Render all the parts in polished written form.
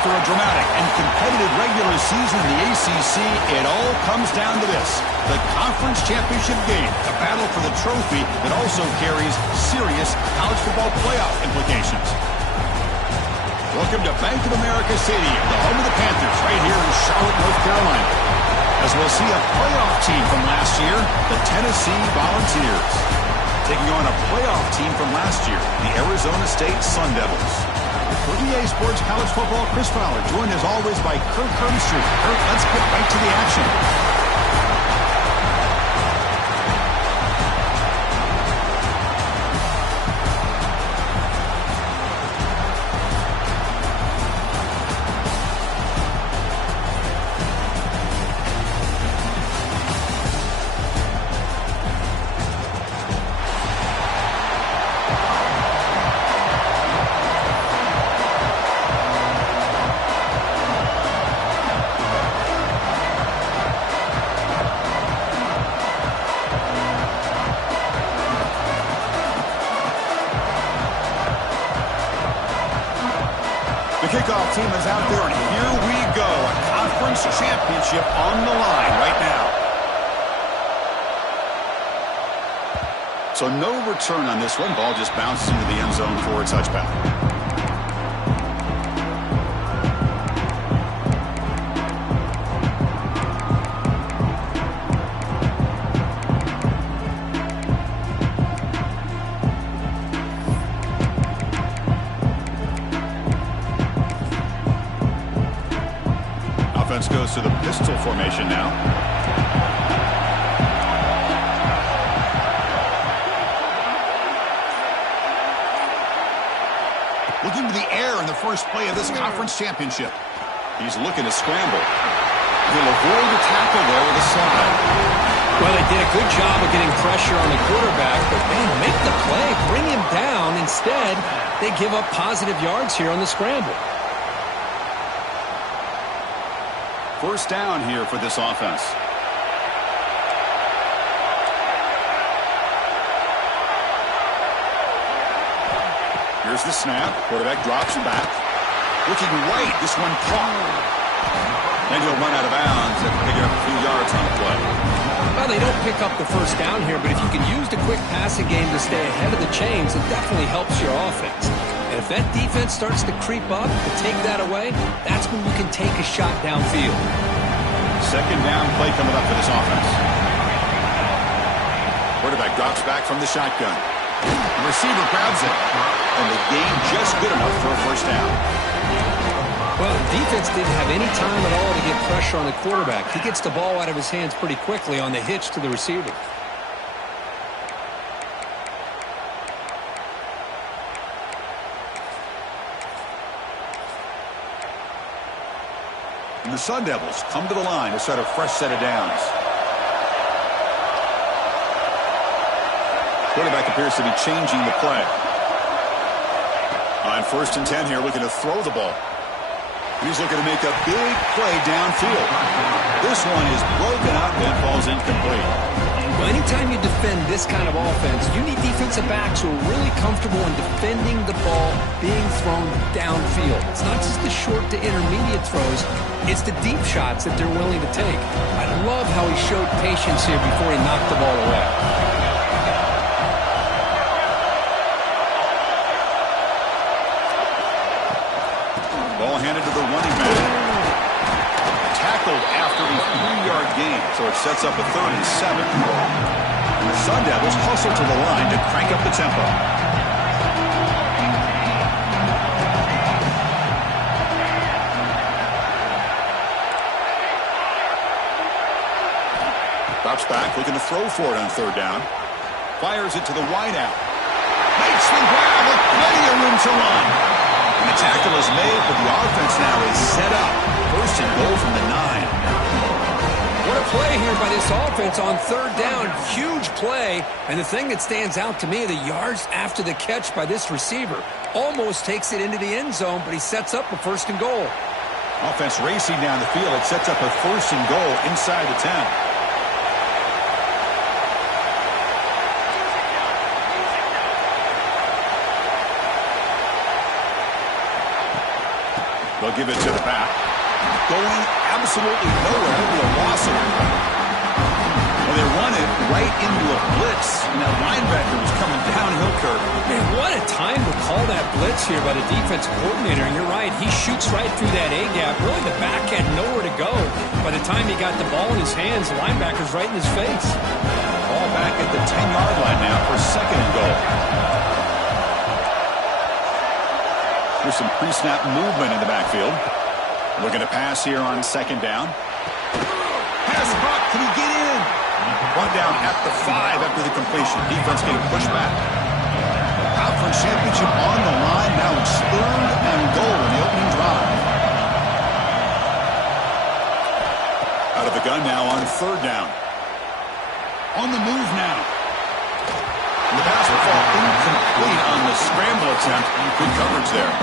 After a dramatic and competitive regular season in the ACC, it all comes down to this: the conference championship game, a battle for the trophy that also carries serious college football playoff implications. Welcome to Bank of America Stadium, the home of the Panthers, right here in Charlotte, North Carolina, as we'll see a playoff team from last year, the Tennessee Volunteers, taking on a playoff team from last year, the Arizona State Sun Devils. For EA Sports College Football, Chris Fowler, joined as always by Kirk Herbstreit. Kirk, let's get right to the action. Kickoff team is out there, and here we go. A conference championship on the line right now. So no return on this one. Ball just bounces into the end zone for a touchback. Offense goes to the pistol formation now. Looking to the air in the first play of this conference championship. He's looking to scramble. He'll avoid the tackle there with a slide. Well, they did a good job of getting pressure on the quarterback, but man, make the play, bring him down. Instead, they give up positive yards here on the scramble. First down here for this offense. Here's the snap. Quarterback drops back. Looking right. This one caught. And he'll run out of bounds after picking up a few yards on the play. Well, they don't pick up the first down here, but if you can use the quick passing game to stay ahead of the chains, it definitely helps your offense. And if that defense starts to creep up to take that away, that's when you can take a shot downfield. Second down play coming up for this offense. Quarterback drops back from the shotgun. The receiver grabs it. And the gain just good enough for a first down. Well, the defense didn't have any time at all to get pressure on the quarterback. He gets the ball out of his hands pretty quickly on the hitch to the receiver. And the Sun Devils come to the line to set a fresh set of downs. Quarterback appears to be changing the play. On 1st and 10 here, looking to throw the ball. He's looking to make a big play downfield. This one is broken up and falls incomplete. Well, anytime you defend this kind of offense, you need defensive backs who are really comfortable in defending the ball being thrown downfield. It's not just the short to intermediate throws, it's the deep shots that they're willing to take. I love how he showed patience here before he knocked the ball away. Ball handed to the running back. Tackled after a 3-yard gain, so it sets up a 3rd and 7. And the Sun Devils hustle to the line to crank up the tempo. Drops back, looking to throw for it on 3rd down. Fires it to the wideout. Makes the grab with plenty of room to run. And the tackle is made, but the offense now is set up. 1st and goal from the 9. What a play here by this offense on 3rd down. Huge play. And the thing that stands out to me, the yards after the catch by this receiver. Almost takes it into the end zone, but he sets up a 1st and goal. Offense racing down the field. It sets up a 1st and goal inside the 10. They'll give it to the back. Going absolutely nowhere. It'll be a loss of it. Well, they run it right into a blitz, and that linebacker was coming downhill, Kirk. Man, what a time to call that blitz here by the defensive coordinator. And you're right, he shoots right through that A-gap. Really, the back had nowhere to go. By the time he got the ball in his hands, the linebacker's right in his face. Ball back at the 10-yard line now for second and goal. There's some pre-snap movement in the backfield. Looking to pass here on second down. Pass caught. Can he get in? One down at the 5 after the completion. Defense getting pushed back. Conference championship on the line. Now it's third and goal in the opening drive. Out of the gun now on third down. On the move now. And the pass will fall incomplete on the scramble attempt. Good coverage there.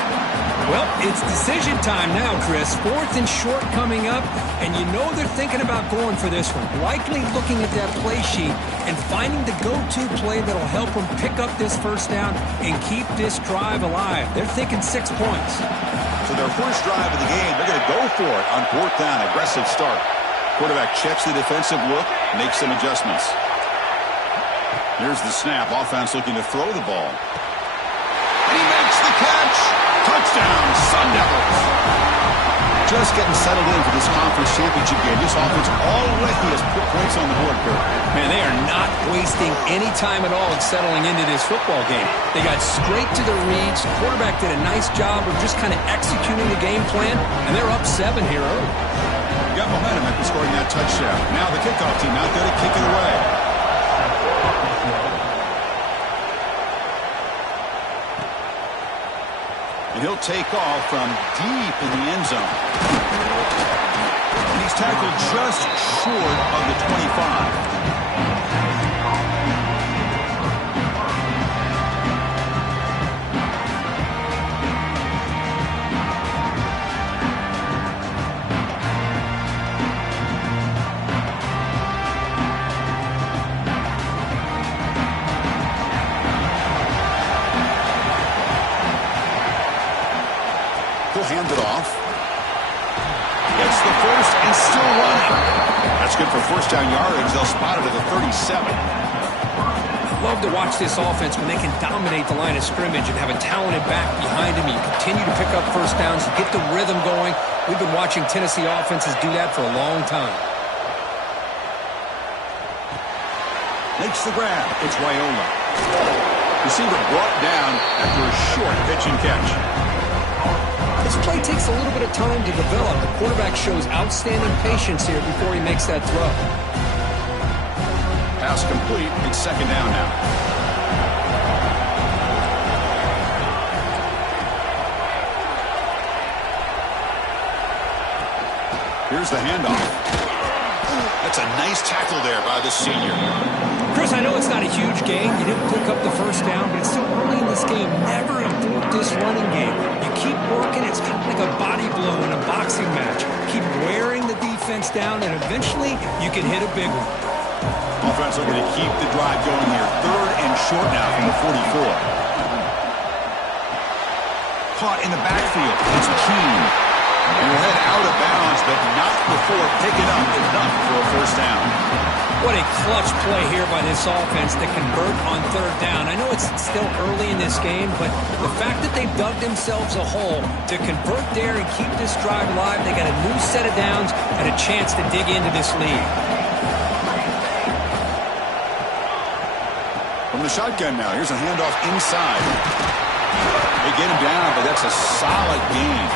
Well, it's decision time now, Chris. Fourth and short coming up, and you know they're thinking about going for this one. Likely looking at that play sheet and finding the go-to play that'll help them pick up this first down and keep this drive alive. They're thinking 6 points. So their first drive of the game, they're going to go for it on fourth down. Aggressive start. Quarterback checks the defensive look, makes some adjustments. Here's the snap. Offense looking to throw the ball. And he makes the catch. Touchdown, Sun Devils. Just getting settled in for this conference championship game. This offense already has put points on the board, Kirk. Man, they are not wasting any time at all in settling into this football game. They got straight to the reads. The quarterback did a nice job of just kind of executing the game plan, and they're up 7 here early. Got momentum after scoring that touchdown. Now the kickoff team out there to kick it away. And he'll take off from deep in the end zone. And he's tackled just short of the 25. Hand it off. Gets the first and still running. That's good for first down yardage. They'll spot it at the 37. Love to watch this offense when they can dominate the line of scrimmage and have a talented back behind him. You continue to pick up first downs, get the rhythm going. We've been watching Tennessee offenses do that for a long time. Makes the grab. It's Raiola. Receiver brought down after a short pitch and catch. This play takes a little bit of time to develop. The quarterback shows outstanding patience here before he makes that throw. Pass complete. It's second down now. Here's the handoff. That's a nice tackle there by the senior. Chris, I know it's not a huge game. You didn't pick up the first down, but it's still early in this game. Never abort this running game. You keep working. It's kind of like a body blow in a boxing match. Keep wearing the defense down, and eventually you can hit a big one. Offense looking to keep the drive going here. Third and short now from the 44. Caught in the backfield. It's Keene. And he'll head out of bounds, but not before picking up enough for a first down. What a clutch play here by this offense to convert on third down. I know it's still early in this game, but the fact that they've dug themselves a hole to convert there and keep this drive alive, they got a new set of downs and a chance to dig into this lead. From the shotgun now, here's a handoff inside. They get him down, but that's a solid gain.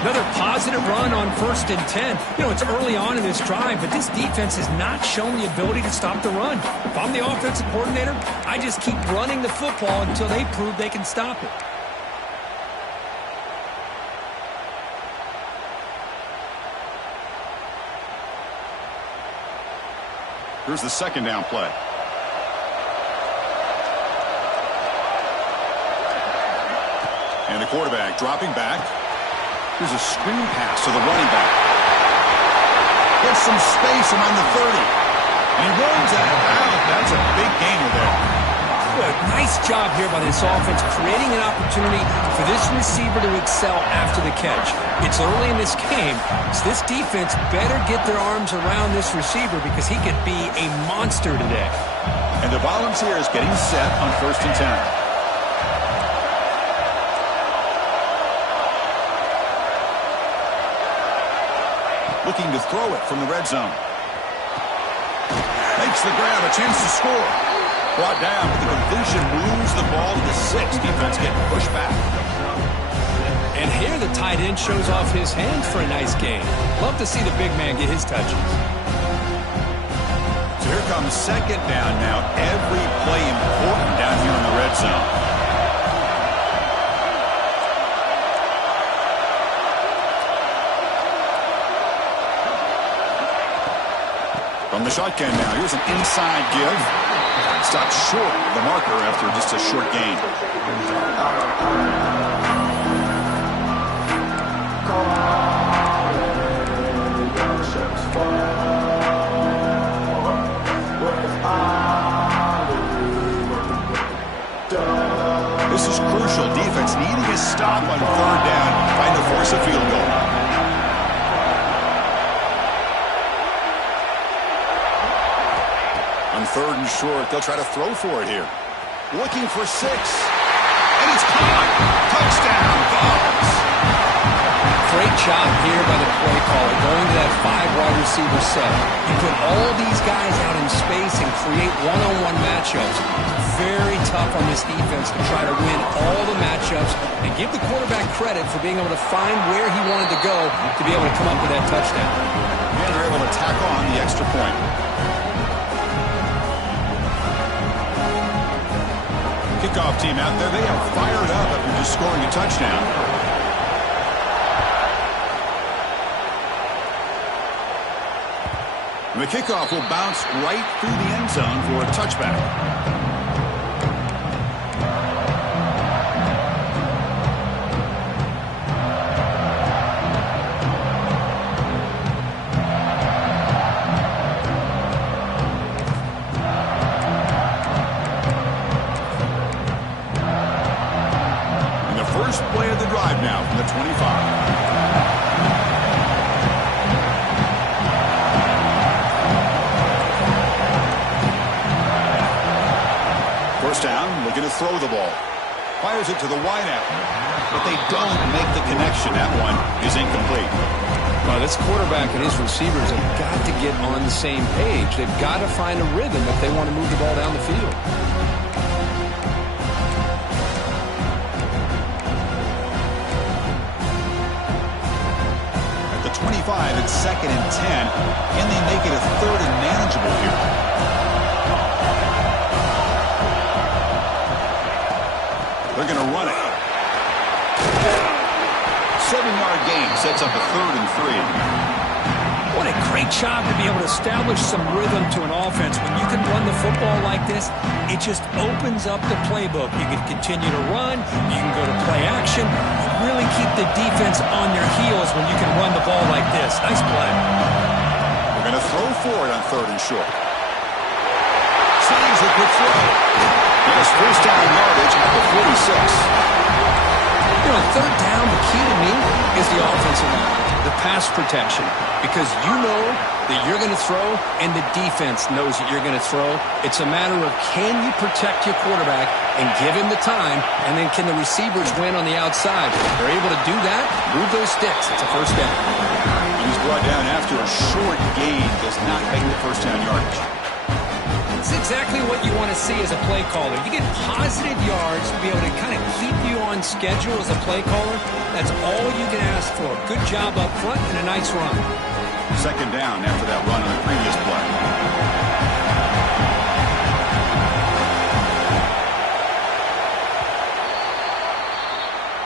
Another positive run on 1st and 10. You know, it's early on in this drive, but this defense has not shown the ability to stop the run. If I'm the offensive coordinator, I just keep running the football until they prove they can stop it. Here's the second down play. And the quarterback dropping back. Here's a screen pass to the running back. Gets some space around the 30. And he runs out of bounds. That's a big gainer there. good. Nice job here by this offense, creating an opportunity for this receiver to excel after the catch. It's early in this game, so this defense better get their arms around this receiver because he could be a monster today. And the Volunteers getting set on 1st and 10. Looking to throw it from the red zone. Makes the grab, a chance to score. Brought down with the completion, moves the ball to the 6. Defense getting pushed back. And here the tight end shows off his hands for a nice gain. Love to see the big man get his touches. So here comes 2nd down now. Every play important down here in the red zone. From the shotgun now, here's an inside give. Stopped short of the marker after just a short gain. This is crucial. Defense needing a stop on 3rd down, trying to force a field goal. On 3rd and short, they'll try to throw for it here. Looking for 6. And it's caught. Touchdown, Vols. Great job here by the play caller, going to that 5 wide receiver set. You put all these guys out in space and create one-on-one matchups. Very tough on this defense to try to win all the matchups and give the quarterback credit for being able to find where he wanted to go to be able to come up with that touchdown. And they're able to tack on the extra point. Kickoff team out there, they are fired up after just scoring a touchdown. The kickoff will bounce right through the end zone for a touchback. First play of the drive now from the 25. First down, looking to throw the ball. Fires it to the wideout, but they don't make the connection. That one is incomplete. Well, this quarterback and his receivers have got to get on the same page. They've got to find a rhythm if they want to move the ball down the field. At the 25, it's 2nd and 10. Can they make it a 3rd and manageable here? They're going to run it. 7-yard gain sets up a 3rd and 3. What a great job to be able to establish some rhythm to an offense. When you can run the football like this, it just opens up the playbook. You can continue to run. You can go to play action. You really keep the defense on their heels when you can run the ball like this. Nice play. We're going to throw for it on 3rd and short. Saves it with throw. Yes, first down yardage at the 46. You know, 3rd down, the key to me is the offensive line, the pass protection, because you know that you're going to throw and the defense knows that you're going to throw. It's a matter of can you protect your quarterback and give him the time, and then can the receivers win on the outside? If they're able to do that, move those sticks. It's a first down. He's brought down after a short gain, does not make the first down yardage. It's exactly what you want to see as a play caller. You get positive yards to be able to kind of keep you on schedule as a play caller. That's all you can ask for. Good job up front and a nice run. 2nd down after that run on the previous play.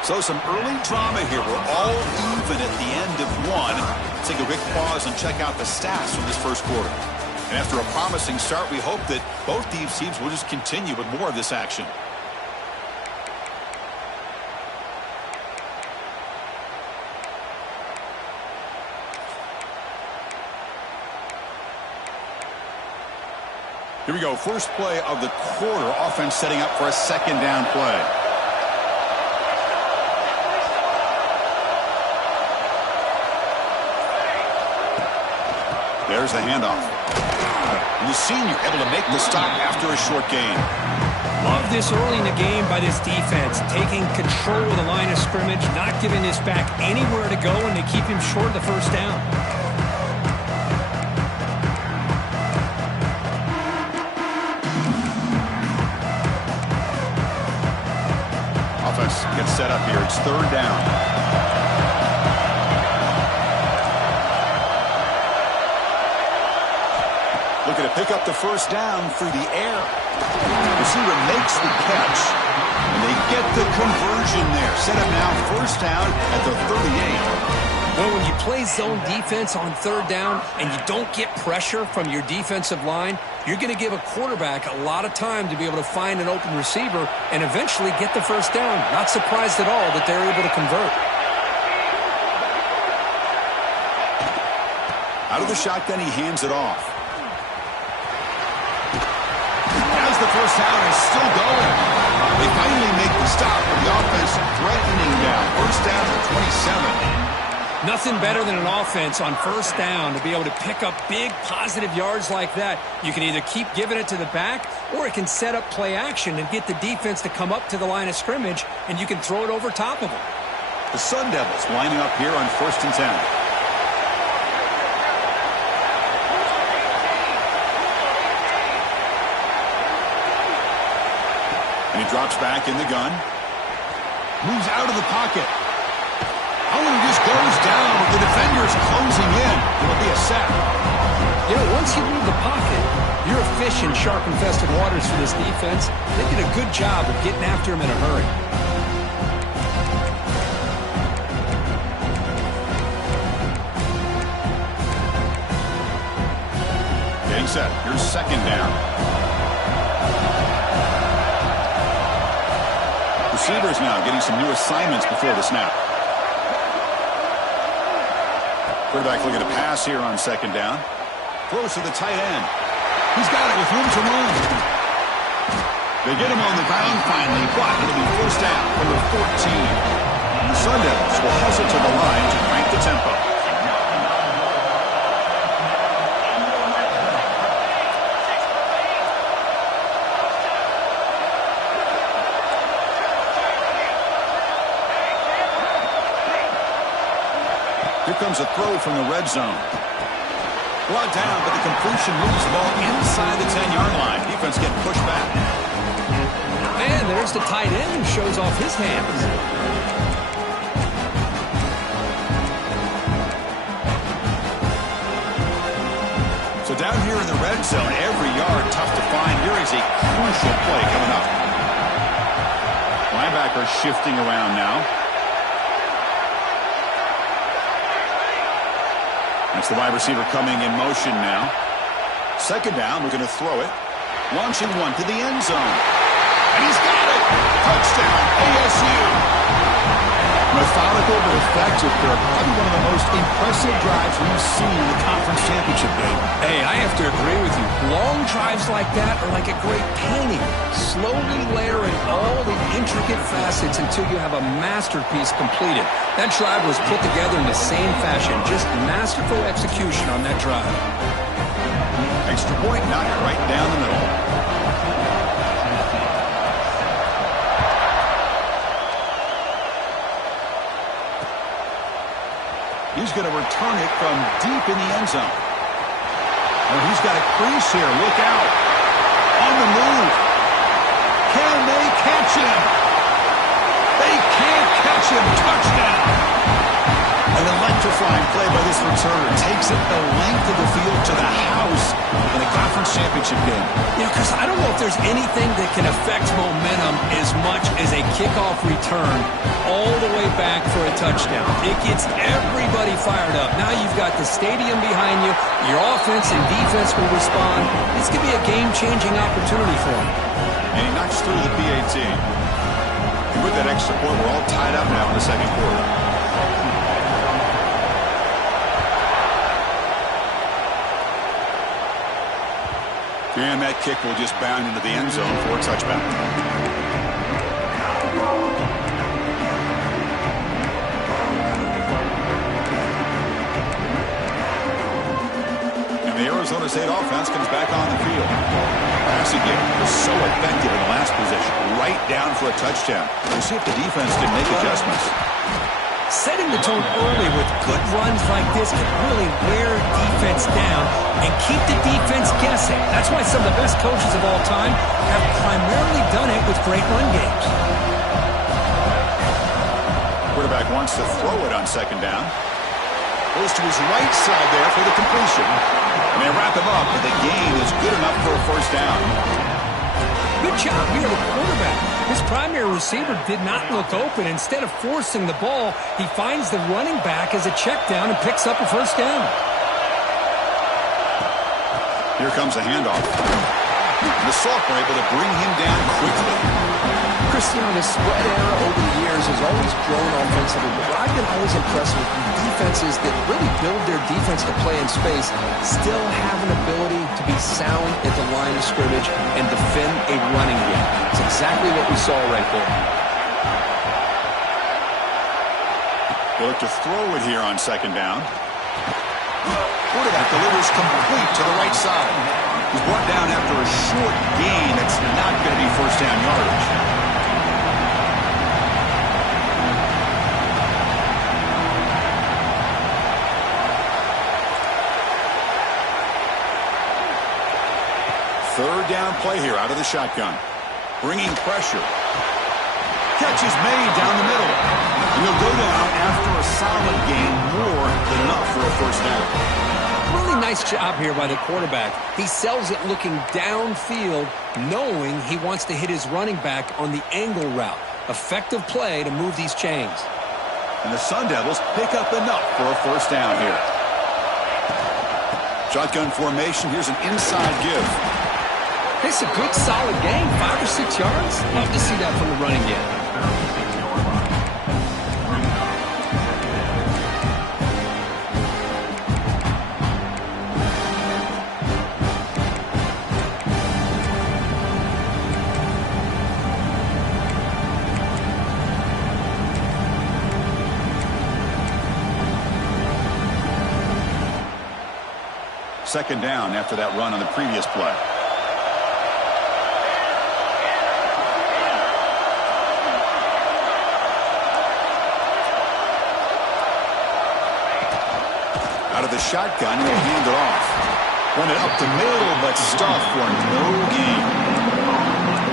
So some early drama here. We're all even at the end of one. Let's take a quick pause and check out the stats from this first quarter. And after a promising start, we hope that both these teams will just continue with more of this action. Here we go. First play of the quarter. Offense setting up for a second down play. There's the handoff. And the senior able to make the stop after a short gain. Love this early in the game by this defense, taking control of the line of scrimmage, not giving this back anywhere to go, and they keep him short of the first down. Offense gets set up here. It's third down. Looking to pick up the first down through the air. Receiver makes the catch, and they get the conversion there. Set up now first down at the 38. Well, when you play zone defense on third down and you don't get pressure from your defensive line, you're going to give a quarterback a lot of time to be able to find an open receiver and eventually get the first down. Not surprised at all that they're able to convert. Out of the shotgun, he hands it off. As the first down is still going. They finally make the stop with the offense threatening down. First down at 27. Nothing better than an offense on first down to be able to pick up big positive yards like that. You can either keep giving it to the back, or it can set up play action and get the defense to come up to the line of scrimmage, and you can throw it over top of them. The Sun Devils lining up here on 1st and 10. And he drops back in the gun. Moves out of the pocket. Oh, and he just goes down with the defenders closing in. It'll be a sack. You know, once you leave the pocket, you're a fish in shark-infested waters for this defense. They did a good job of getting after him in a hurry. Getting set. Here's second down. Receivers now getting some new assignments before the snap. Quarterback looking to pass here on second down. Throws to the tight end. He's got it with room to run. They get him on the ground finally, but it'll be first down from the 14. The Sun Devils will hustle to the line to crank the tempo. Here comes a throw from the red zone. Brought down, but the completion moves the ball inside the 10-yard line. Defense getting pushed back. And there's the tight end who shows off his hands. So down here in the red zone, every yard tough to find. Here is a crucial play coming up. Linebacker shifting around now. That's the wide receiver coming in motion now. Second down, we're going to throw it. Launching one to the end zone. And he's got it! Touchdown, ASU! Methodical but effective, Kirk. Probably one of the most impressive drives we've seen in the conference championship game. Hey, I have to agree with you. Long drives like that are like a great painting. Slowly layering all the intricate facets until you have a masterpiece completed. That drive was put together in the same fashion. Just masterful execution on that drive. Extra point knocked right down the middle. He's going to return it from deep in the end zone. Oh, he's got a crease here. Look out. On the move. Can they catch him? They can't catch him. Touchdown. An electrifying play by this returner. Takes it the length of the field to the house in a conference championship game. Yeah, because I don't know if there's anything that can affect momentum as much as a kickoff return all the way back for a touchdown. It gets everybody fired up. Now you've got the stadium behind you. Your offense and defense will respond. This could be a game-changing opportunity for him. And he knocks through the PAT. And with that extra point, we're all tied up now in the second quarter. And that kick will just bound into the end zone for a touchback. And the Arizona State offense comes back on the field. Passing game was so effective in the last possession. Right down for a touchdown. We'll see if the defense can make adjustments. Setting the tone early with good runs like this can really wear defense down and keep the defense guessing. That's why some of the best coaches of all time have primarily done it with great run games. Quarterback wants to throw it on second down. Goes to his right side there for the completion. And they wrap him up, but the gain is good enough for a first down. Good job here, the quarterback. His primary receiver did not look open. Instead of forcing the ball, he finds the running back as a check down and picks up a first down. Here comes a handoff. And the sophomore able to bring him down quickly. Christian, the spread era over the years has always grown offensively, but I've been always impressed with defenses that really build their defense to play in space, still have an ability to be sound at the line of scrimmage and defend a running game. It's exactly what we saw right there. They look to throw it here on second down. Quarterback delivers complete to the right side. He's brought down after a short gain. That's not going to be first down yardage. Third down play here out of the shotgun. Bringing pressure. Catch is made down the middle. And he'll go down after a solid gain, more than enough for a first down. Really nice job here by the quarterback. He sells it looking downfield, knowing he wants to hit his running back on the angle route. Effective play to move these chains. And the Sun Devils pick up enough for a first down here. Shotgun formation. Here's an inside give. It's a good, solid gain, 5 or 6 yards. Love to see that from the running game. Second down after that run on the previous play. Out of the shotgun, he'll hand it off. Run it up the middle, but stuffed for no gain.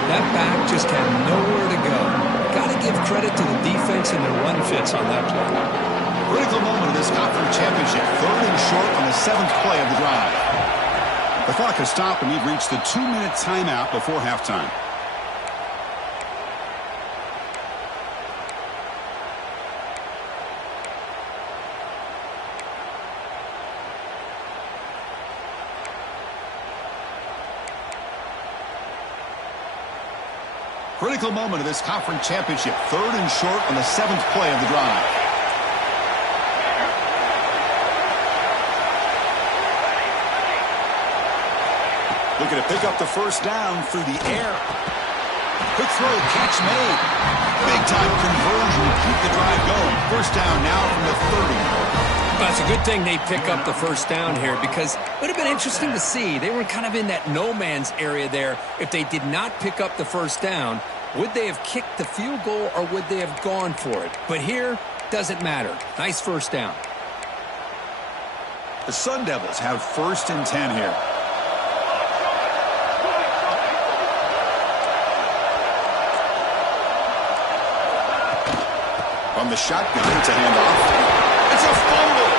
That back just had nowhere to go. Got to give credit to the defense and the run fits on that play. Critical moment of this conference championship. Third and short on the 7th play of the drive. The clock has stopped, and we've reached the 2-minute timeout before halftime. Critical moment of this conference championship. Third and short on the 7th play of the drive. Looking to pick up the first down through the air. Quick throw, catch made. Big time conversion to keep the drive going. First down now from the 30. Well, it's a good thing they pick up the first down here because it would have been interesting to see. They were kind of in that no man's area there. If they did not pick up the first down, would they have kicked the field goal or would they have gone for it? But here, doesn't matter. Nice first down. The Sun Devils have first and 10 here. From the shotgun, it's a handoff. It's a fumble.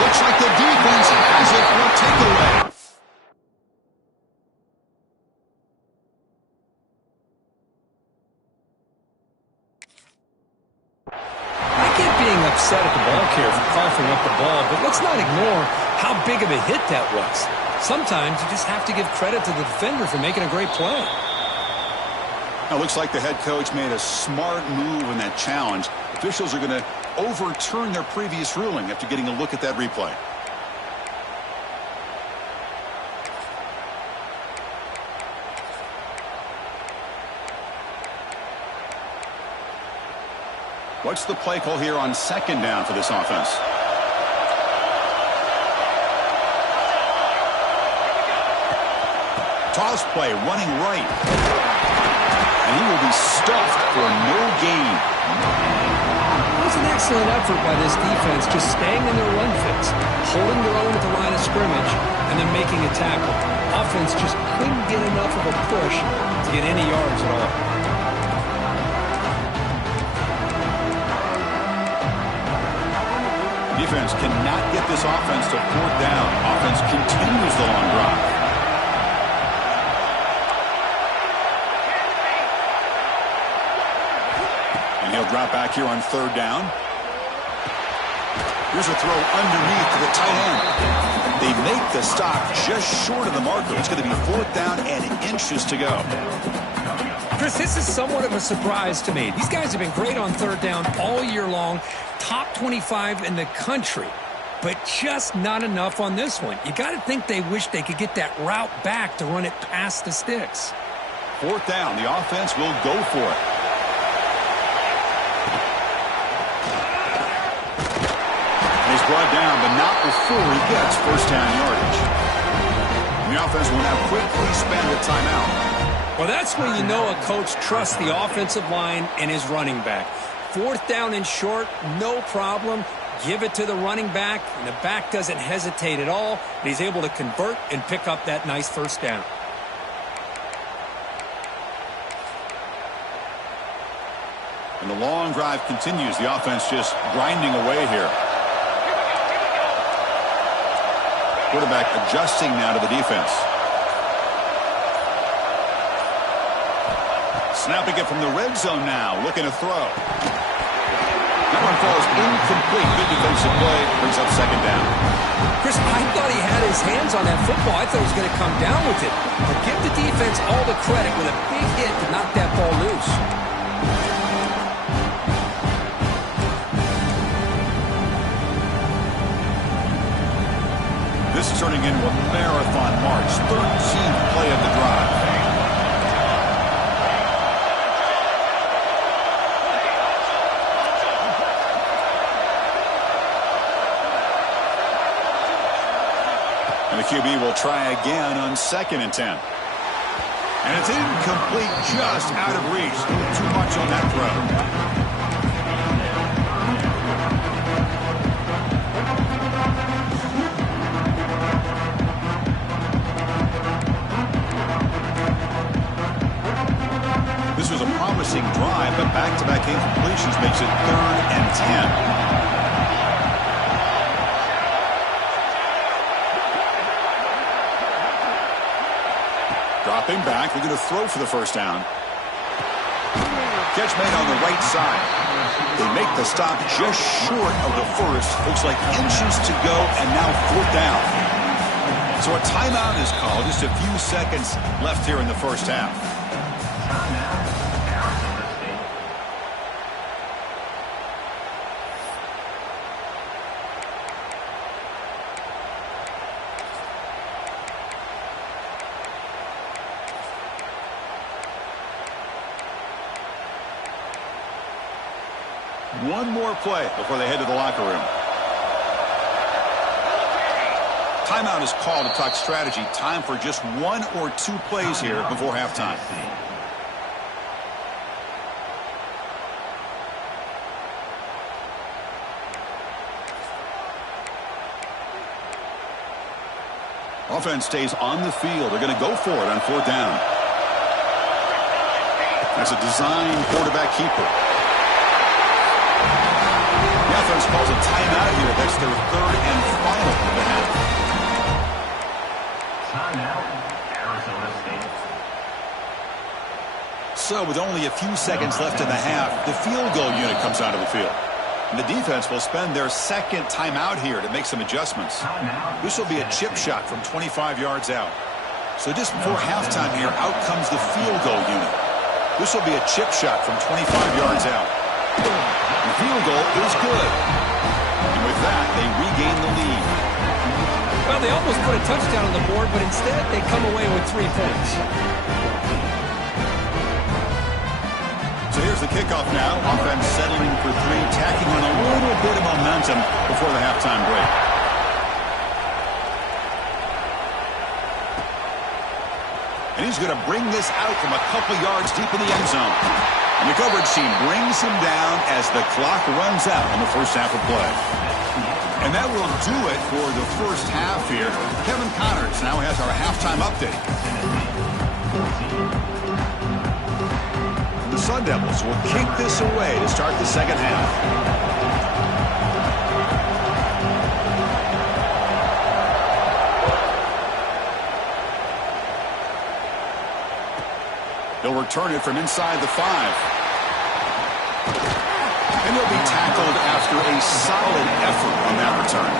Looks like the defense has it for a takeaway. I get being upset at the ball carrier for coughing up the ball, but let's not ignore how big of a hit that was. Sometimes you just have to give credit to the defender for making a great play. Now, it looks like the head coach made a smart move in that challenge. Officials are going to overturn their previous ruling after getting a look at that replay. What's the play call here on second down for this offense? Toss play, running right. And he will be stuffed for no gain. It was an excellent effort by this defense, just staying in their run fits, holding their own at the line of scrimmage, and then making a tackle. Offense just couldn't get enough of a push to get any yards at all. Defense cannot get this offense to fourth down. Offense continues the long drive. And he'll drop back here on third down. Here's a throw underneath to the tight end. They make the stop just short of the marker. It's going to be fourth down and inches to go. Chris, this is somewhat of a surprise to me. These guys have been great on third down all year long. Top 25 in the country, but just not enough on this one. You got to think they wish they could get that route back to run it past the sticks. Fourth down, the offense will go for it. And he's brought down, but not before he gets first down yardage. And the offense will now quickly spend a timeout. Well, that's when you know a coach trusts the offensive line and his running back. Fourth down and short, no problem. Give it to the running back, and the back doesn't hesitate at all. He's able to convert and pick up that nice first down. And the long drive continues. The offense just grinding away here. Quarterback adjusting now to the defense. Snapping it from the red zone now, looking to throw. That one falls incomplete. Good defensive play, brings up second down. Chris, I thought he had his hands on that football. I thought he was going to come down with it. But give the defense all the credit with a big hit to knock that ball loose. This is turning into a marathon march. 13th play of the drive. And the QB will try again on 2nd and 10. And it's incomplete, just out of reach. Too much on that throw. This was a promising drive, but back-to-back incompletions makes it 3rd and 10. Dropping back, looking to throw for the first down. Catch made on the right side. They make the stop just short of the first. Looks like inches to go, and now fourth down. So a timeout is called. Just a few seconds left here in the first half. One more play before they head to the locker room. Timeout is called to talk strategy. Time for just 1 or 2 plays here before halftime. Offense stays on the field. They're going to go for it on fourth down. That's a design quarterback keeper. The offense calls a timeout here. That's their 3rd and final of the half. Timeout, Arizona State. So with only a few seconds left in the half, the field goal unit comes out of the field. And the defense will spend their 2nd timeout here to make some adjustments. This will be a chip shot from 25 yards out. So just before halftime here, out comes the field goal unit. This will be a chip shot from 25 yards out. The field goal is good. And with that, they regain the lead. Well, they almost put a touchdown on the board, but instead they come away with 3 points. So Here's the kickoff now. Offense settling for three, tacking on a little bit of momentum before the halftime break. And he's going to bring this out from a couple yards deep in the end zone. And the coverage team brings him down as the clock runs out on the first half of play. And that will do it for the first half here. Kevin Connors now has our halftime update. The Sun Devils will kick this away to start the second half. They'll return it from inside the 5. And they'll be tackled after a solid effort on that return.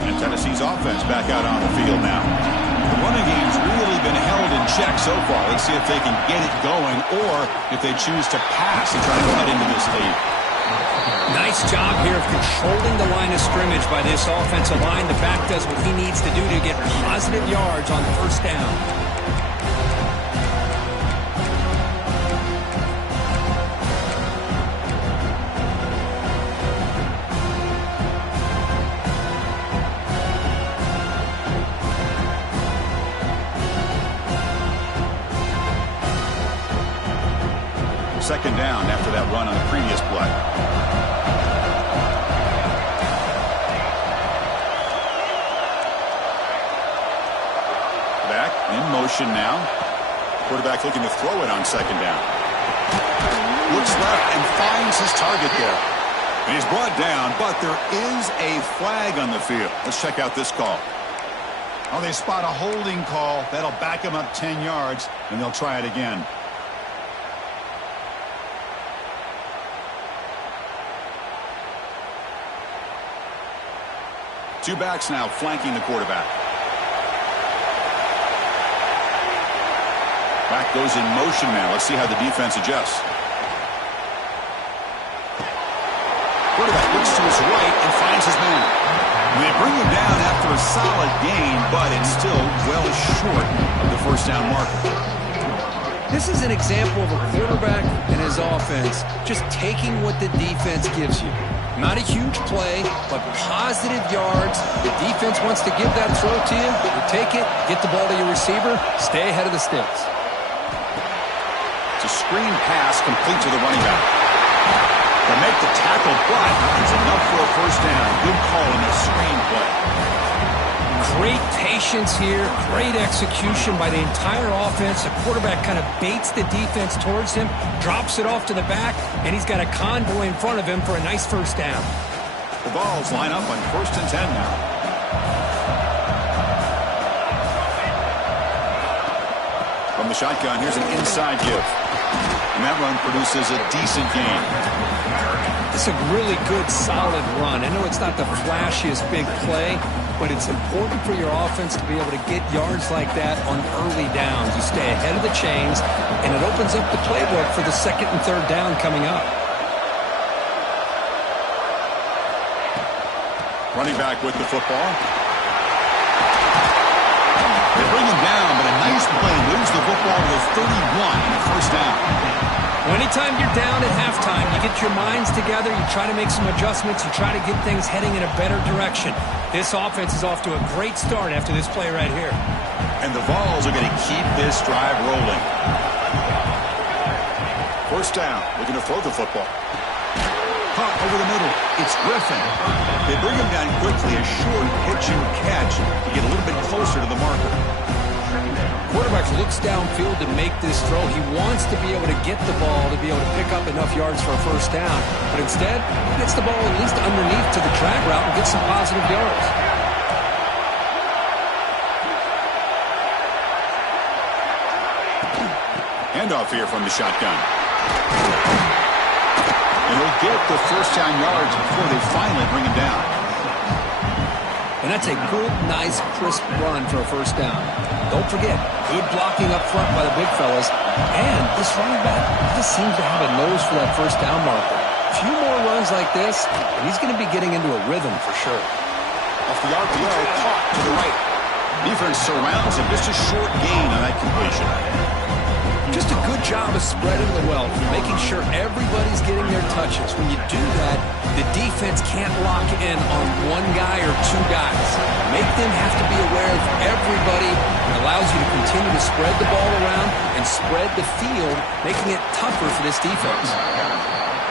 And Tennessee's offense back out on the field now. The running game's really been held in check so far. Let's see if they can get it going or if they choose to pass and try to cut into this lead. Nice job here of controlling the line of scrimmage by this offensive line. The back does what he needs to do to get positive yards on first down. Second down after that run on the previous play. Back in motion now. Quarterback looking to throw it on second down. Looks left and finds his target there. And he's brought down, but there is a flag on the field. Let's check out this call. Oh, they spot a holding call. That'll back him up 10 yards, and they'll try it again. Two backs now flanking the quarterback. Back goes in motion now. Let's see how the defense adjusts. Quarterback looks to his right and finds his man. And they bring him down after a solid gain, but it's still well short of the first down marker. This is an example of a quarterback and his offense just taking what the defense gives you. Not a huge play, but positive yards. The defense wants to give that throw to you. You take it, get the ball to your receiver, stay ahead of the sticks. It's a screen pass complete to the running back. They'll make the tackle, but it's enough for a first down. Good call in that screen play. Great patience here, great execution by the entire offense. The quarterback kind of baits the defense towards him, drops it off to the back, and he's got a convoy in front of him for a nice first down. The Vols line up on 1st and 10 now. From the shotgun, here's an inside give. And that run produces a decent gain. It's a really good, solid run. I know it's not the flashiest big play, but it's important for your offense to be able to get yards like that on early downs. You stay ahead of the chains, and it opens up the playbook for the second and third down coming up. Running back with the football. They bring him down, but a nice play moves the football to the 31 and a first down. Well, anytime you're down at halftime, you get your minds together, you try to make some adjustments, you try to get things heading in a better direction. This offense is off to a great start after this play right here. And the Vols are going to keep this drive rolling. First down, looking to throw the football. Caught over the middle. It's Griffin. They bring him down quickly, a short pitch and catch to get a little bit closer to the marker. Quarterback looks downfield to make this throw. He wants to be able to get the ball to be able to pick up enough yards for a first down. But instead, he gets the ball at least underneath to the drag route and gets some positive yards. Handoff here from the shotgun. And he'll get the first down yards before they finally bring him down. And that's a good, nice, crisp run for a first down. Don't forget, good blocking up front by the big fellas. And this running back just seems to have a nose for that first down marker. A few more runs like this, and he's going to be getting into a rhythm for sure. Off the RPO, caught to the right. Defense surrounds him. Just a short gain on that completion. Just a good job of spreading the wealth, making sure everybody's getting their touches. When you do that, the defense can't lock in on one guy or two guys. Make them have to be aware of everybody. It allows you to continue to spread the ball around and spread the field, making it tougher for this defense.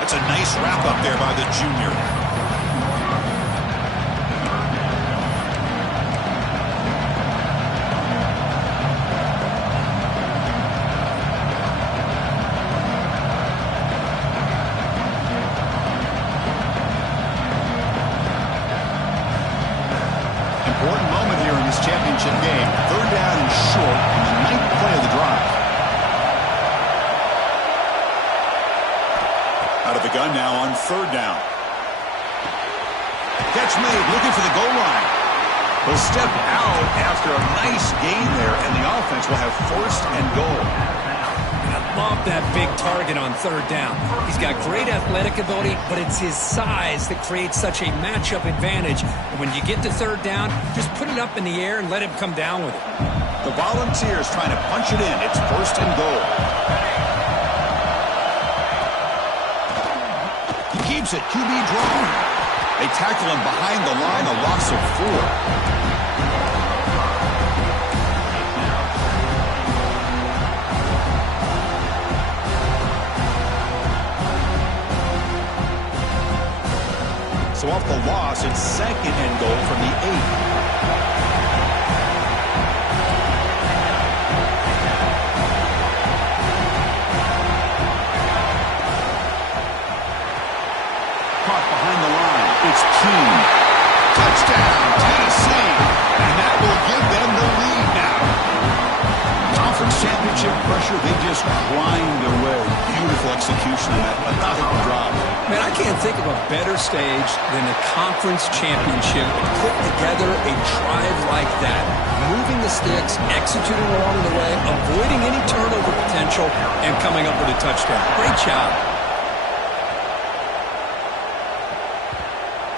That's a nice wrap up there by the junior. Important moment here in this championship game. Third down and short in the 9th play of the drive. Out of the gun now on third down. Catch made, looking for the goal line. He'll step out after a nice gain there, and the offense will have first and goal. I love that big target on third down. He's got great athletic ability, but it's his size that creates such a matchup advantage. And when you get to third down, just put it up in the air and let him come down with it. The Volunteers trying to punch it in. It's first and goal. He keeps it. QB draw. They tackle him behind the line, a loss of 4. So off the loss, it's second and goal from the 8. Caught behind the line. It's Keene. Touchdown, Tennessee. And that will give them the lead now. Conference championship pressure, they just grind away. Beautiful execution on that methodical drop. Man, I can't think of a better stage than the conference championship to put together a drive like that. Moving the sticks, executing along the way, avoiding any turnover potential, and coming up with a touchdown. Great job.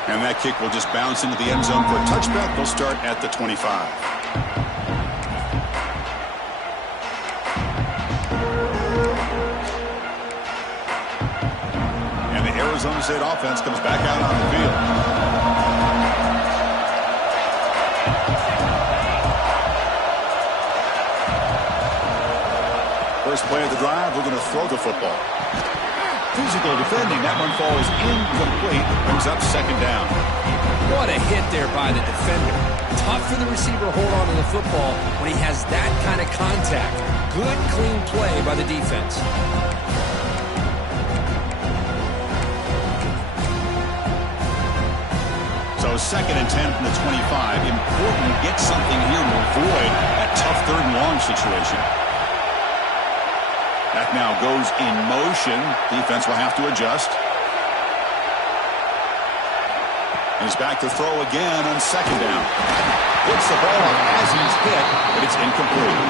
And that kick will just bounce into the end zone for a touchback. They'll start at the 25. Arizona State offense comes back out on the field. First play of the drive, we're going to throw the football. Physical defending. That one falls incomplete. Brings up second down. What a hit there by the defender. Tough for the receiver to hold on to the football when he has that kind of contact. Good, clean play by the defense. So second and 10 from the 25. Important to get something here to avoid that tough third and long situation. That now goes in motion. Defense will have to adjust. He's back to throw again on second down. Hits the ball as he's hit, but it's incomplete.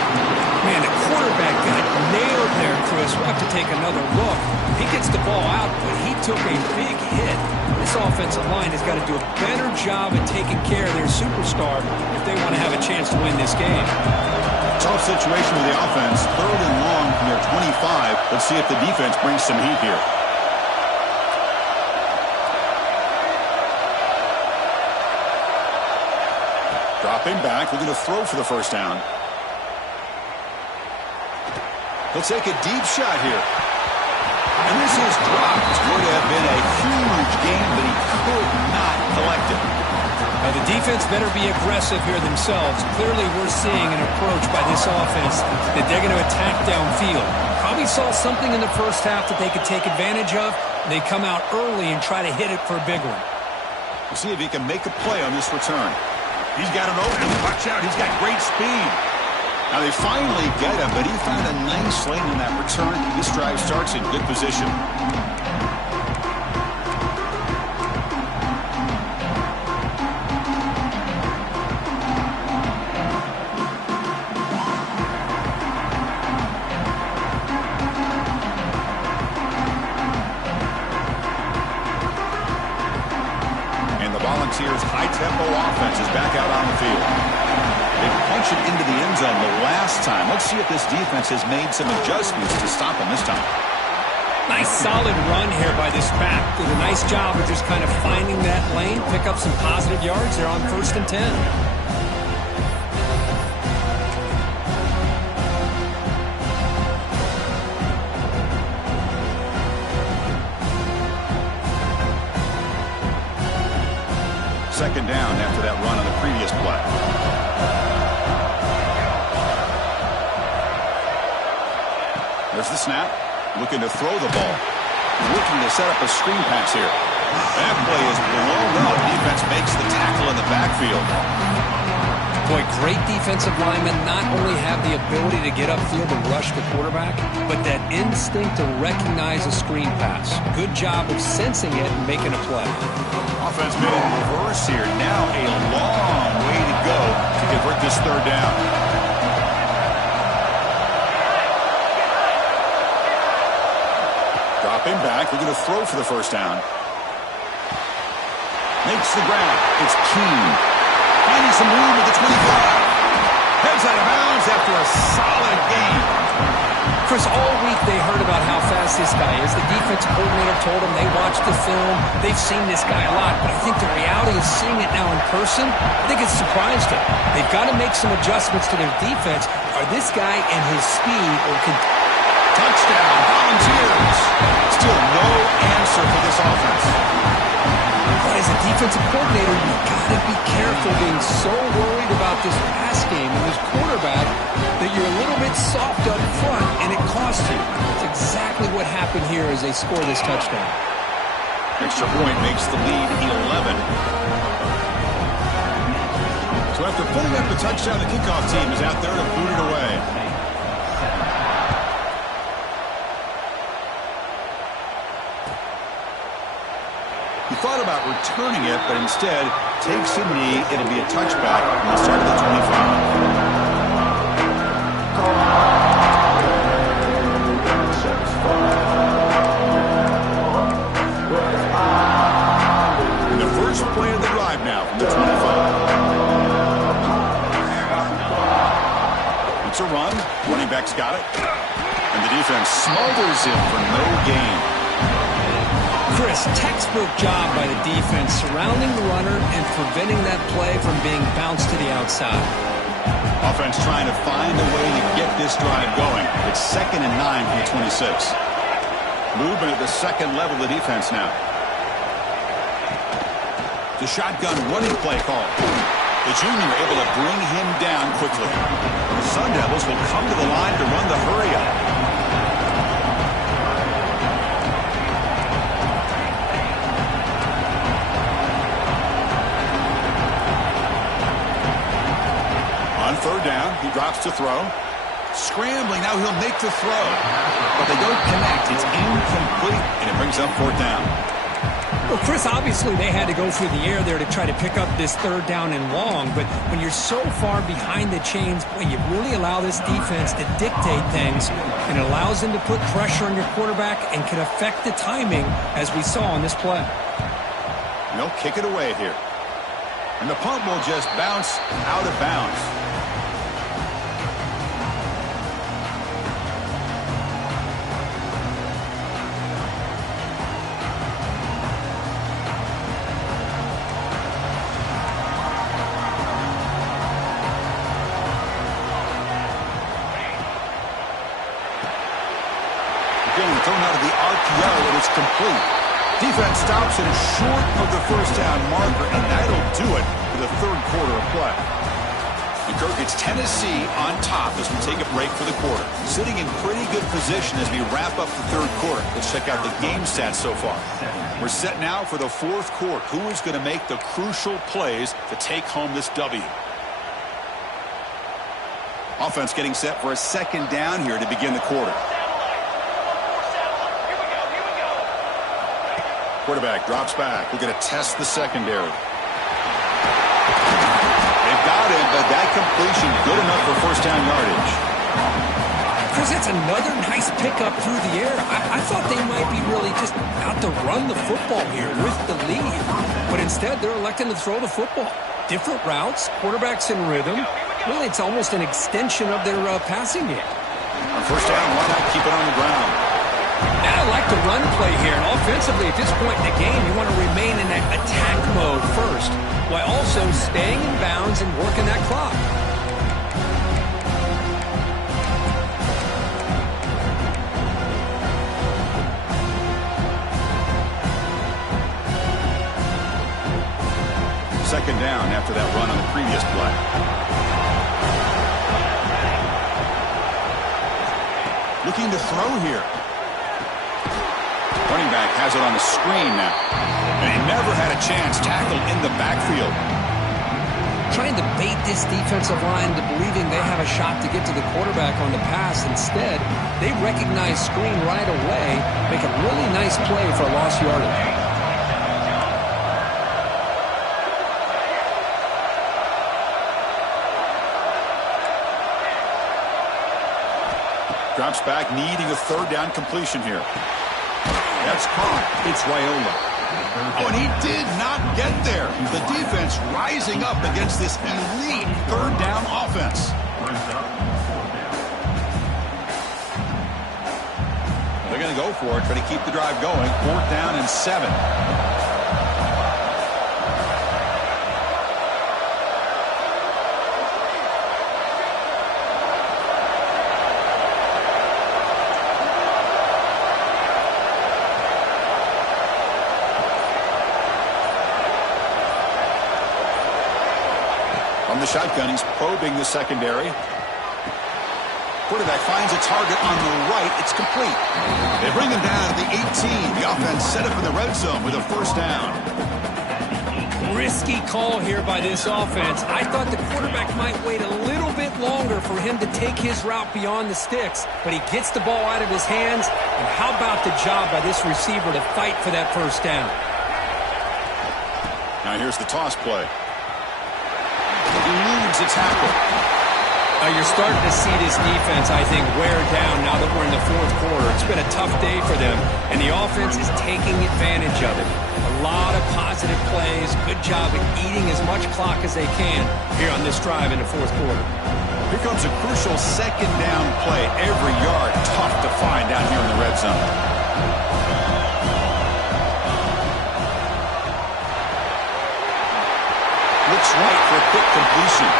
Man, the quarterback got nailed there, Chris. We'll have to take another look. He gets the ball out, but he took a big hit. This offensive line has got to do a better job at taking care of their superstar if they want to have a chance to win this game. Tough situation with the offense. Third and long from their 25. Let's see if the defense brings some heat here. Dropping back. We're going to throw for the first down. He'll take a deep shot here. And this is dropped. It's going to have been a huge game, but he could not collect it. Now the defense better be aggressive here themselves. Clearly we're seeing an approach by this offense that they're going to attack downfield. Probably saw something in the first half that they could take advantage of. They come out early and try to hit it for a big one. We'll see if he can make a play on this return. He's got an opening. Watch out. He's got great speed. Now they finally get him, but he found a nice lane in that return. This drive starts in good position. it into the end zone the last time. Let's see if this defense has made some adjustments to stop him this time. Nice solid run here by this back. Did a nice job of just kind of finding that lane, pick up some positive yards. They're on 1st and 10. Second down after that run on the previous play. There's the snap. Looking to throw the ball. Looking to set up a screen pass here. That play is blown up. Defense makes the tackle in the backfield. Boy, great defensive linemen not only have the ability to get upfield and rush the quarterback, but that instinct to recognize a screen pass. Good job of sensing it and making a play. Offense made in reverse here. Now a long way to go to convert this third down. Dropping back. We're going to throw for the first down. Makes the grab. It's Keen. Finding some room at the 25. Heads out of bounds after a solid game. Chris, all week they heard about how fast this guy is. The defensive coordinator told them they watched the film. They've seen this guy a lot. But I think the reality of seeing it now in person, I think it's surprised them. They've got to make some adjustments to their defense. Are this guy and his speed or can... Touchdown, Volunteers. Still no answer for this offense. But as a defensive coordinator, you've got to be careful being so worried about this pass game and this quarterback that you're a little bit soft up front, and it costs you. That's exactly what happened here as they score this touchdown. Extra point makes the lead 11. So after putting up the touchdown, the kickoff team is out there to boot it away. He thought about returning it, but instead takes a knee. It'll be a touchback on the start of the 25. And the first play of the drive now from the 25. It's a run. Running back's got it. And the defense smothers him for no gain. Chris, textbook job by the defense surrounding the runner and preventing that play from being bounced to the outside. Offense trying to find a way to get this drive going. It's 2nd and 9 from the 26. Movement at the second level of the defense now. The shotgun running play call. The junior able to bring him down quickly. The Sun Devils will come to the line to run the hurry up. Third down, he drops to throw. Scrambling, now he'll make the throw. But they don't connect. It's incomplete, and it brings up 4th down. Well, Chris, obviously they had to go through the air there to try to pick up this 3rd down and long. But when you're so far behind the chains, boy, you really allow this defense to dictate things. And it allows them to put pressure on your quarterback and can affect the timing, as we saw on this play. And they'll kick it away here. And the punt will just bounce out of bounds. Thrown out of the RPO, and it's complete. Defense stops it short of the first down marker, and that'll do it for the third quarter of play. And Kirk, it's Tennessee on top as we take a break for the quarter. Sitting in pretty good position as we wrap up the third quarter. Let's check out the game stats so far. We're set now for the fourth quarter. Who is going to make the crucial plays to take home this W? Offense getting set for a second down here to begin the quarter. Quarterback drops back. We're going to test the secondary. They've got it, but that completion good enough for first down yardage. Chris, that's another nice pickup through the air. I thought they might be really just out to run the football here with the lead. But instead, they're electing to throw the football. Different routes, quarterbacks in rhythm. Really, it's almost an extension of their passing game. On first down, why not keep it on the ground? And I like the run play here. And offensively, at this point in the game, you want to remain in that attack mode first, while also staying in bounds and working that clock. Second down after that run on the previous play. Looking to throw here. Running back has it on the screen now. And he never had a chance, tackled in the backfield. Trying to bait this defensive line to believing they have a shot to get to the quarterback on the pass. Instead, they recognize screen right away, make a really nice play for a lost yardage. Drops back, needing a third down completion here. That's caught. It's Raiola. Oh, and he did not get there. The defense rising up against this elite third down offense. They're going to go for it, try to keep the drive going. Fourth down and 7. From the shotgun, he's probing the secondary. Quarterback finds a target on the right. It's complete. They bring him down to the 18. The offense set up in the red zone with a first down. Risky call here by this offense. I thought the quarterback might wait a little bit longer for him to take his route beyond the sticks, but he gets the ball out of his hands. And how about the job by this receiver to fight for that first down? Now here's the toss play. Eludes a tackle. You're starting to see this defense, I think, wear down now that we're in the fourth quarter. It's been a tough day for them, and the offense is taking advantage of it. A lot of positive plays. Good job at eating as much clock as they can here on this drive in the fourth quarter. Here comes a crucial second down play. Every yard tough to find down here in the red zone. Looks right for a quick completion.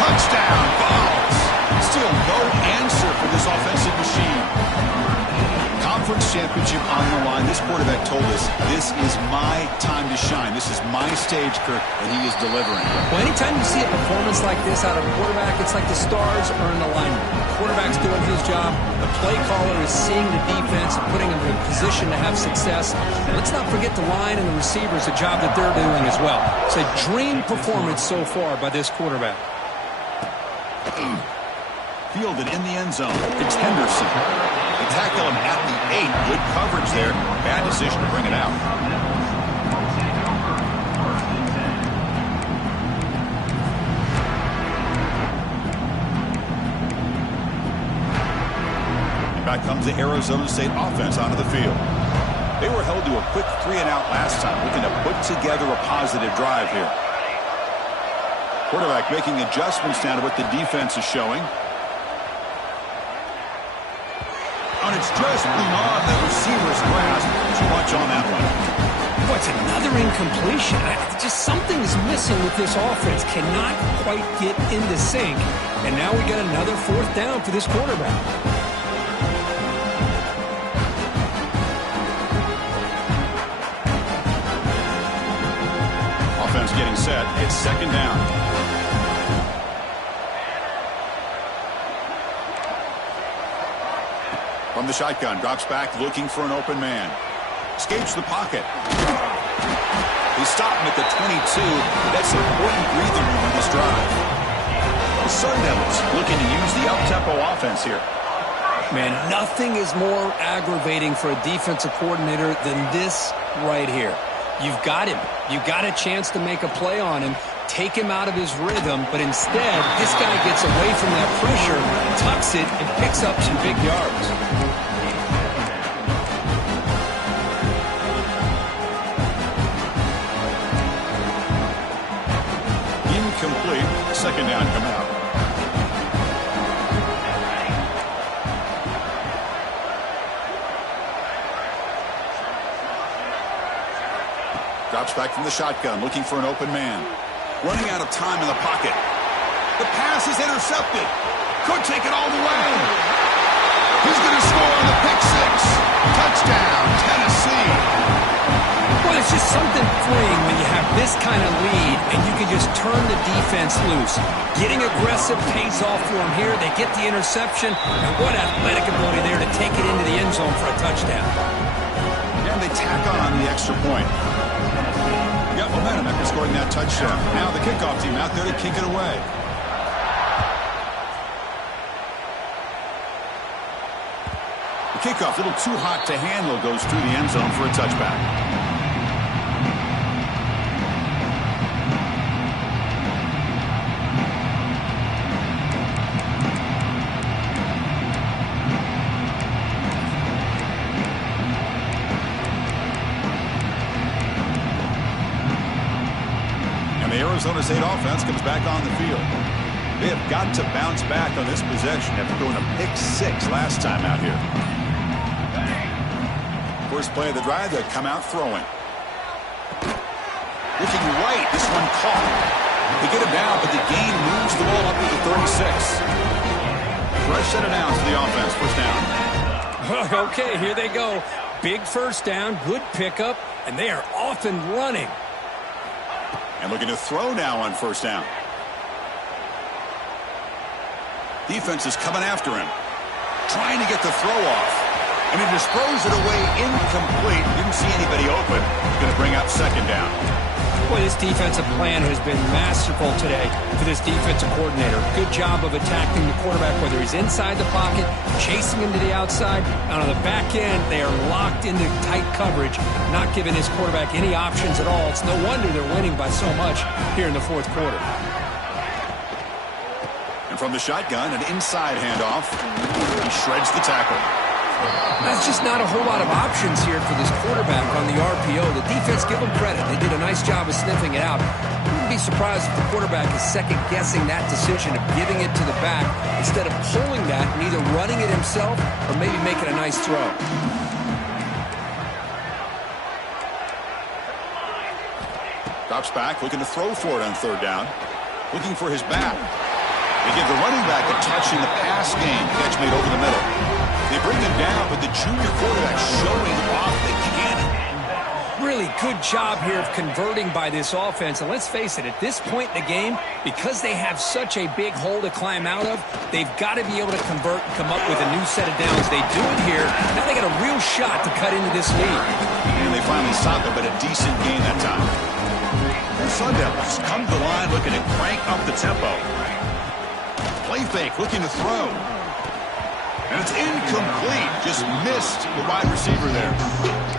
Touchdown, balls. Still no answer for this offensive machine. Conference championship on the line. This quarterback told us, this is my time to shine. This is my stage, Kirk, and he is delivering. Well, anytime you see a performance like this out of a quarterback, it's like the stars are in alignment. The quarterback's doing his job. The play caller is seeing the defense and putting them in a position to have success. And let's not forget the line and the receivers, the job that they're doing as well. It's a dream performance so far by this quarterback. Fielded in the end zone. It's Henderson. They tackle him at the 8. Good coverage there. Bad decision to bring it out. And back comes the Arizona State offense onto the field. They were held to a quick 3-and-out last time, looking to put together a positive drive here. Quarterback making adjustments now to what the defense is showing. And it's just beyond the receiver's grasp. Too much on that one. What's another incompletion? Just something is missing with this offense. Cannot quite get into sync. And now we got another fourth down for this quarterback. Offense getting set. It's second down. From the shotgun, drops back, looking for an open man. Escapes the pocket. They stop him at the 22. That's an important breather room on this drive. The Sun Devils looking to use the up-tempo offense here. Man, nothing is more aggravating for a defensive coordinator than this right here. You've got him. You've got a chance to make a play on him, take him out of his rhythm, but instead, this guy gets away from that pressure, tucks it, and picks up some big yards. Incomplete. Second down coming out. Drops back from the shotgun, looking for an open man. Running out of time in the pocket. The pass is intercepted. Could take it all the way. He's going to score on the pick six. Touchdown, Tennessee. Well, it's just something freeing when you have this kind of lead and you can just turn the defense loose. Getting aggressive pays off for them here. They get the interception, and what athletic ability there to take it into the end zone for a touchdown. And they tack on the extra point. Got momentum after scoring that touchdown. Now the kickoff team out there to kick it away. The kickoff, a little too hot to handle, goes through the end zone for a touchback. And the Arizona State offense comes back on the field. They have got to bounce back on this possession after throwing a pick six last time out here. First play of the drive, they come out throwing. Looking right, this one caught. They get him down, but the gain moves the ball up to the 36. Fresh set of downs to the offense, first down. Okay, here they go. Big first down, good pickup, and they are off and running. And looking to throw now on first down. Defense is coming after him. Trying to get the throw off. And he just throws it away incomplete. Didn't see anybody open. He's going to bring up second down. Boy, this defensive plan has been masterful today for this defensive coordinator. Good job of attacking the quarterback, whether he's inside the pocket, chasing him to the outside. And on the back end, they are locked into tight coverage, not giving his quarterback any options at all. It's no wonder they're winning by so much here in the fourth quarter. And from the shotgun, an inside handoff. He shreds the tackle. That's just not a whole lot of options here for this quarterback on the RPO. The defense, give them credit. They did a nice job of sniffing it out. Wouldn't be surprised if the quarterback is second-guessing that decision of giving it to the back instead of pulling that and either running it himself or maybe making a nice throw. Drops back, looking to throw for it on third down. Looking for his back. They give the running back a touch in the pass game. Catch made over the middle. They bring him down, but the junior quarterback showing off the cannon. Really good job here of converting by this offense. And let's face it, at this point in the game, because they have such a big hole to climb out of, they've got to be able to convert and come up with a new set of downs. They do it here. Now they got a real shot to cut into this lead. And they finally stop it, but a decent gain that time. The Sun Devils come to the line looking to crank up the tempo. Play fake, looking to throw. And it's incomplete. Just missed the wide receiver there.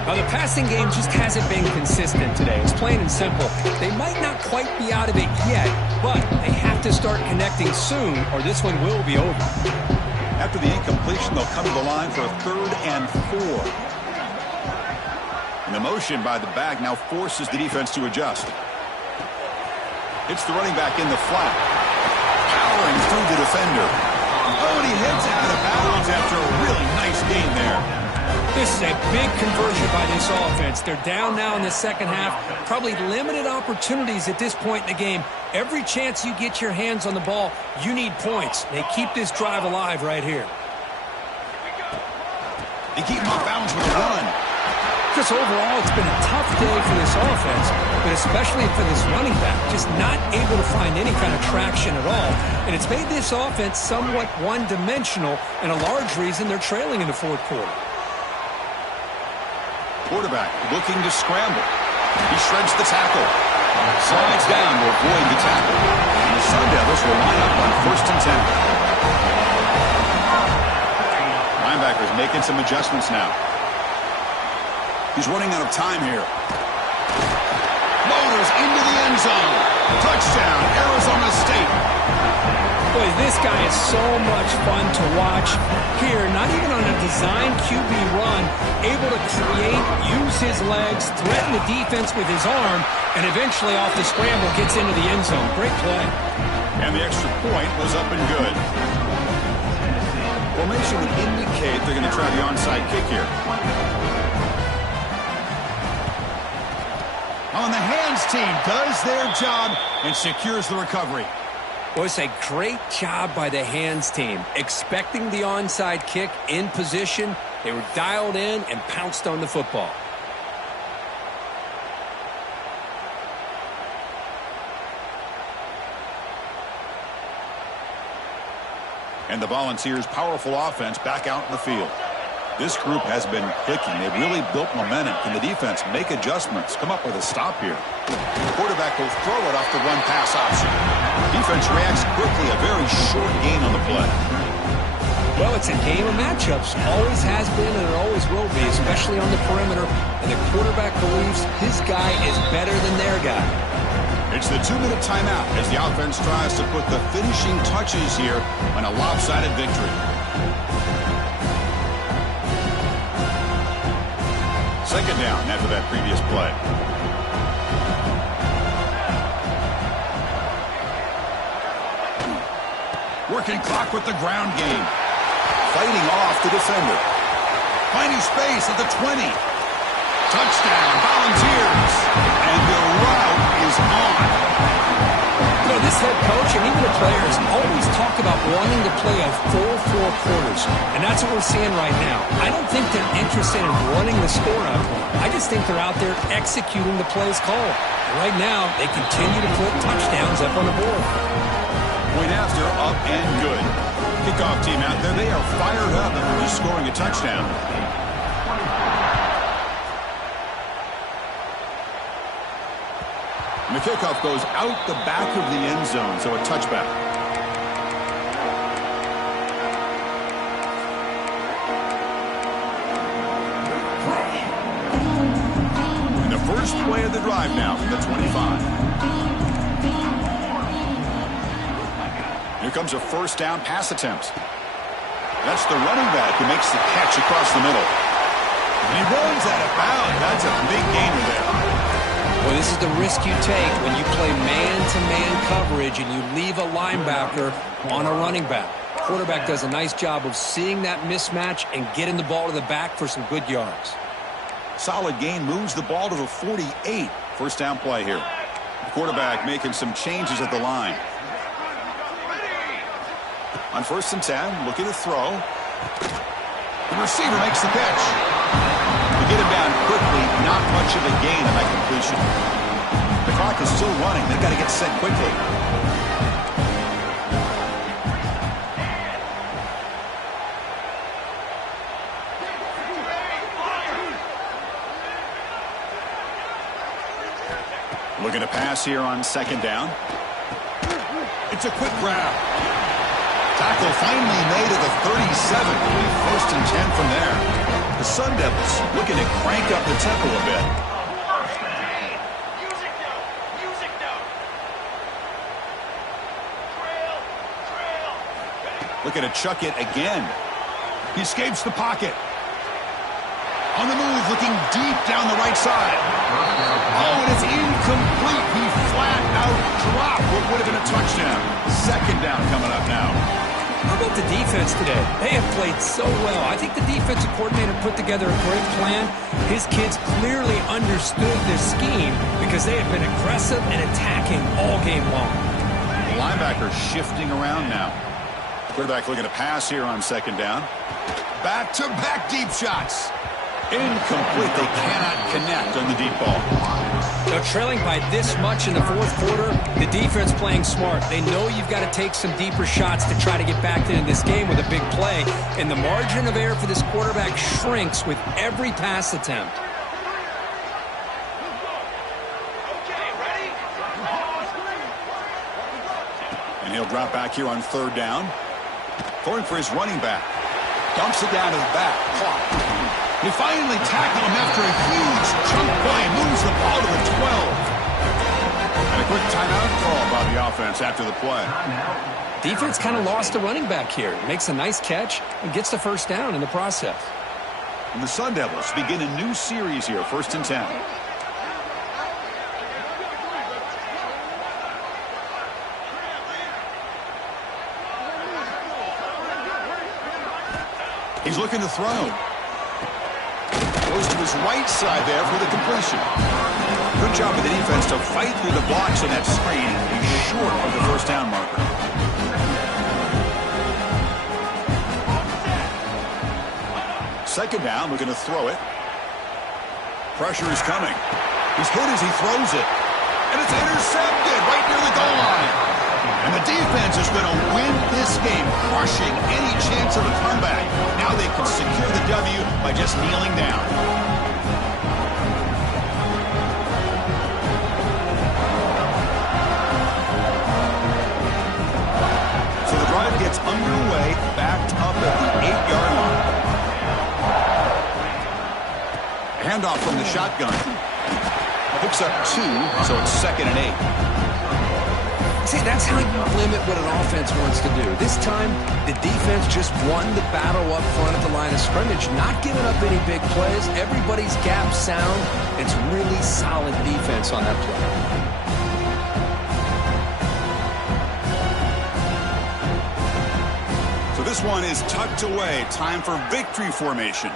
Now, the passing game just hasn't been consistent today. It's plain and simple. They might not quite be out of it yet, but they have to start connecting soon, or this one will be over. After the incompletion, they'll come to the line for a 3rd and 4. And the motion by the back now forces the defense to adjust. It's the running back in the flat. Powering through the defender. Oh, and he hits out of bounds after a really nice gain there. This is a big conversion by this offense. They're down now in the second half. Probably limited opportunities at this point in the game. Every chance you get your hands on the ball, you need points. They keep this drive alive right here. They keep him off balance with a run. Just overall, it's been a tough day for this offense, but especially for this running back, just not able to find any kind of traction at all. And it's made this offense somewhat one-dimensional, and a large reason they're trailing in the fourth quarter. Quarterback looking to scramble. He shreds the tackle. Slides down to avoid the tackle. And the Sun Devils will line up on 1st and 10. Linebackers making some adjustments now. He's running out of time here. Motors into the end zone. Touchdown, Arizona State. Boy, this guy is so much fun to watch. Here, not even on a design QB run, able to create, use his legs, threaten the defense with his arm, and eventually off the scramble gets into the end zone. Great play. And the extra point was up and good. Formation would indicate they're going to try the onside kick here. On the hands team does their job and secures the recovery. Well, it's a great job by the hands team. Expecting the onside kick in position, they were dialed in and pounced on the football. And the Volunteers' powerful offense back out in the field. This group has been clicking. They've really built momentum. Can the defense make adjustments? Come up with a stop here. The quarterback will throw it off the run-pass option. Defense reacts quickly. A very short gain on the play. Well, it's a game of matchups. Always has been and it always will be, especially on the perimeter. And the quarterback believes his guy is better than their guy. It's the 2-minute timeout as the offense tries to put the finishing touches here on a lopsided victory. Second down after that previous play. Working clock with the ground game. Fighting off the defender. Finding space at the 20. Touchdown, Volunteers. And the route is on. You know, this head coach and even the players always talk about wanting to play a full 4 quarters. And that's what we're seeing right now. I don't think they're interested in running the score up. I just think they're out there executing the plays called. And right now, they continue to put touchdowns up on the board. Point after, up and good. Kickoff team out there, they are fired up after just scoring a touchdown. And the kickoff goes out the back of the end zone, so a touchback. And the first play of the drive now from the 25. Here comes a first down pass attempt. That's the running back who makes the catch across the middle. And he runs out of bounds. That's a big gainer there. Well, this is the risk you take when you play man-to-man coverage and you leave a linebacker on a running back. Quarterback does a nice job of seeing that mismatch and getting the ball to the back for some good yards. Solid gain, moves the ball to the 48. First down play here. The quarterback making some changes at the line. On 1st and 10, looking to throw. The receiver makes the catch. To get him down quickly, not much of a gain on that completion. The clock is still running. They've got to get set quickly. Looking to pass here on 2nd down. It's a quick grab. Tackle finally made at the 37. 1st and 10 from there. The Sun Devils looking to crank up the tempo a bit. Looking to chuck it again. He escapes the pocket. On the move, looking deep down the right side. Oh, and it's incomplete. He flat out dropped what would have been a touchdown. 2nd down coming up now. How about the defense today? They have played so well. I think the defensive coordinator put together a great plan. His kids clearly understood this scheme because they have been aggressive and attacking all game long. The linebacker shifting around now. Quarterback looking to pass here on 2nd down. Back-to-back deep shots. Incomplete. They cannot connect on the deep ball. They're trailing by this much in the 4th quarter. The defense playing smart. They know you've got to take some deeper shots to try to get back into this game with a big play. And the margin of error for this quarterback shrinks with every pass attempt. And he'll drop back here on 3rd down. Going for his running back. Dumps it down to the back. Clock. He finally tackled him after a huge chunk play. Moves the ball to the 12. And a quick timeout call by the offense after the play. Defense kind of lost a running back here. Makes a nice catch and gets the 1st down in the process. And the Sun Devils begin a new series here. 1st and 10. He's looking to throw. Goes to his right side there for the completion. Good job of the defense to fight through the blocks on that screen and be short of the first down marker. Second down, we're going to throw it. Pressure is coming. He's hit as he throws it. And it's intercepted right near the goal line. And the defense is going to win this game, crushing any chance of a comeback. Now they can secure the W by just kneeling down. So the drive gets underway, backed up at the 8-yard line. Handoff from the shotgun. Picks up 2, so it's 2nd and 8. See, that's how you limit what an offense wants to do. This time, the defense just won the battle up front at the line of scrimmage, not giving up any big plays. Everybody's gap sound. It's really solid defense on that play. So this one is tucked away. Time for victory formation.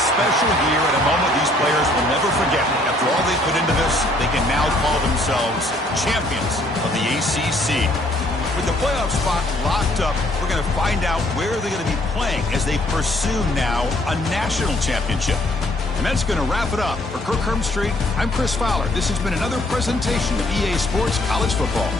Special year and a moment these players will never forget. After all they put into this, they can now call themselves champions of the ACC. With the playoff spot locked up, we're going to find out where they're going to be playing as they pursue now a national championship. And that's going to wrap it up. For Kirk Hermstreet, I'm Chris Fowler. This has been another presentation of EA Sports College Football.